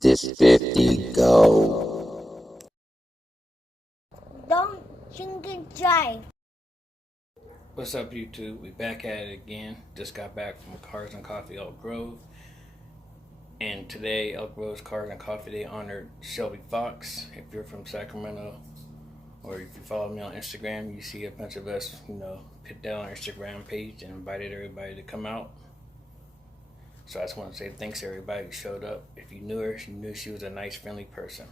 This 50 go. Don't drink and drive. What's up, YouTube? We back at it again. Just got back from Cars and Coffee Elk Grove. And today, Elk Grove's Cars and Coffee Day honored Shelby Fox. If you're from Sacramento, or if you follow me on Instagram, you see a bunch of us, put down our Instagram page and invited everybody to come out. So I just want to say thanks to everybody who showed up. If you knew her, you knew she was a nice, friendly person.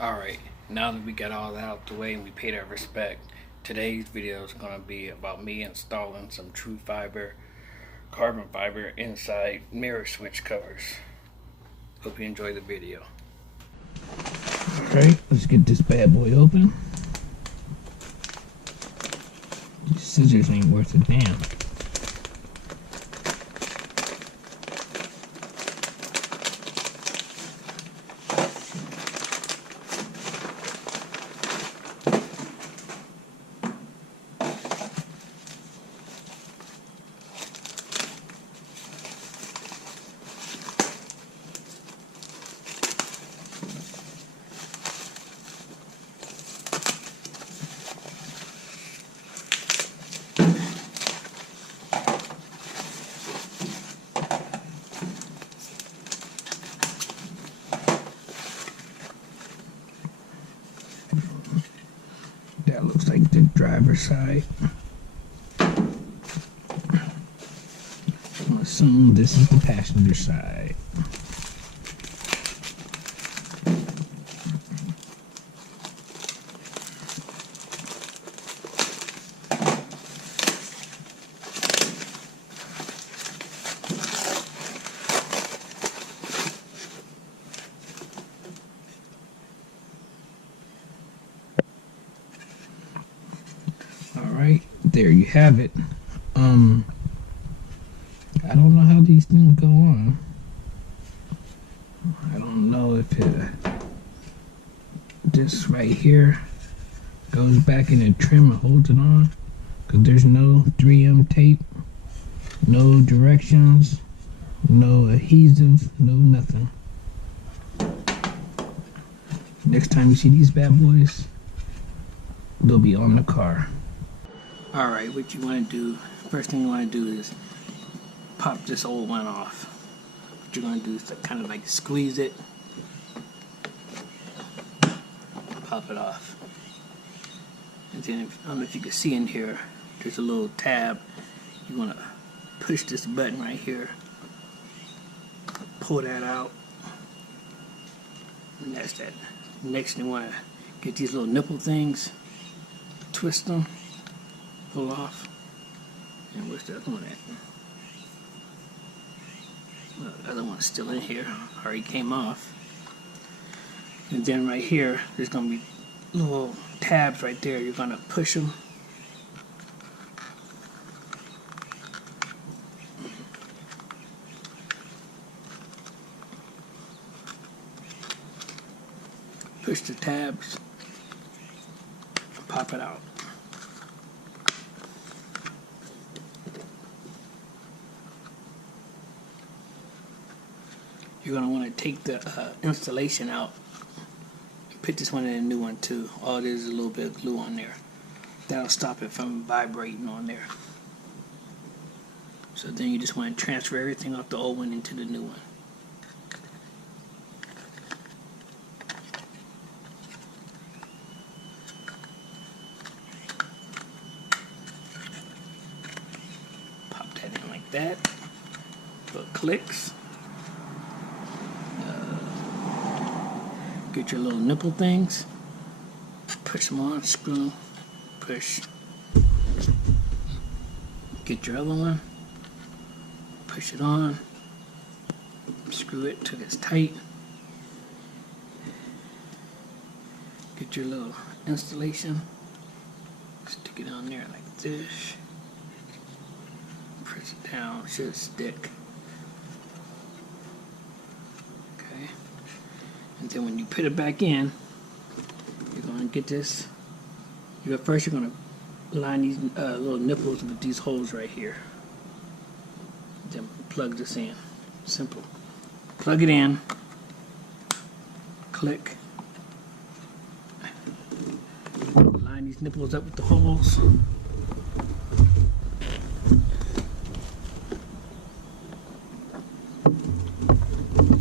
Alright, now that we got all that out the way and we paid our respect, today's video is going to be about me installing some Trufiber carbon fiber inside mirror switch covers. Hope you enjoy the video. Alright, let's get this bad boy open. These scissors ain't worth a damn. That looks like the driver's side. I'm assuming this is the passenger side. Alright, there you have it. I don't know how these things go on. I don't know if this right here goes back in the trim and holds it on, because there's no 3M tape, no directions, no adhesive, no nothing. Next time you see these bad boys, they'll be on the car. Alright, what you want to do, first thing you want to do is pop this old one off. What you're going to do is kind of like squeeze it, pop it off. And then, I don't know if you can see in here, there's a little tab. You want to push this button right here, pull that out, and that's that. Next, you want to get these little nipple things, twist them, pull off, and where's the other one at? Well, the other one's still in here, already came off. And then right here, there's going to be little tabs right there. You're going to push them. Push the tabs, and pop it out. You're going to want to take the installation out and put this one in a new one too. All it is a little bit of glue on there. That'll stop it from vibrating on there. So then you just want to transfer everything off the old one into the new one. Pop that in like that. Little clicks. Get your little nipple things, push them on, screw them, push. Get your other one, push it on, screw it till it's tight. Get your little installation, stick it on there like this, press it down, it should stick. Okay. And then when you put it back in, get this, first you're going to line these little nipples with these holes right here. Then plug this in. Simple. Plug it in. Click. Line these nipples up with the holes.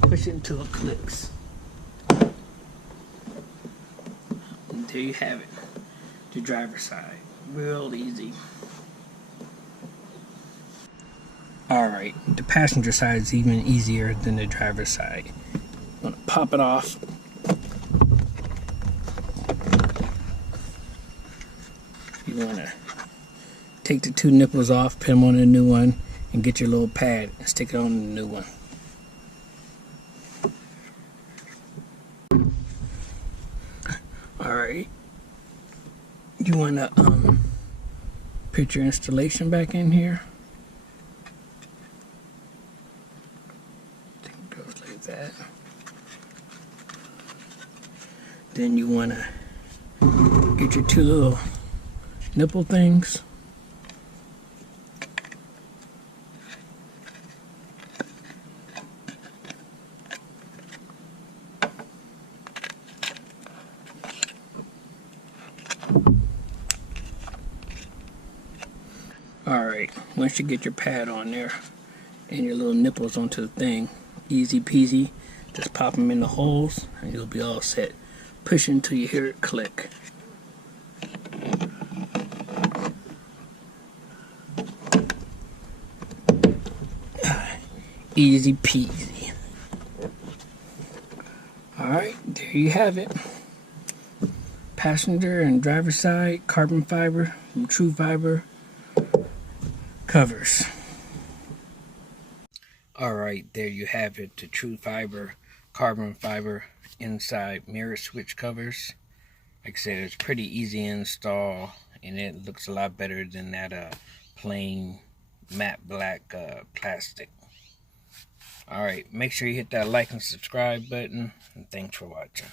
Push it until it clicks. And there you have it. The driver's side. Real easy. Alright, the passenger side is even easier than the driver's side. I'm going to pop it off. You want to take the two nipples off, put them on the new one, and get your little pad and stick it on the new one. Alright, you want to put your installation back in here. I think it goes like that. Then you want to get your two little nipple things. Alright, once you get your pad on there and your little nipples onto the thing, easy peasy, just pop them in the holes and you'll be all set. Push until you hear it click. Easy peasy. Alright, there you have it. Passenger and driver side carbon fiber from Trufiber covers. Alright, there you have it. The Trufiber carbon fiber inside mirror switch covers. Like I said, it's pretty easy install and it looks a lot better than that plain matte black plastic. Alright, make sure you hit that like and subscribe button, and thanks for watching.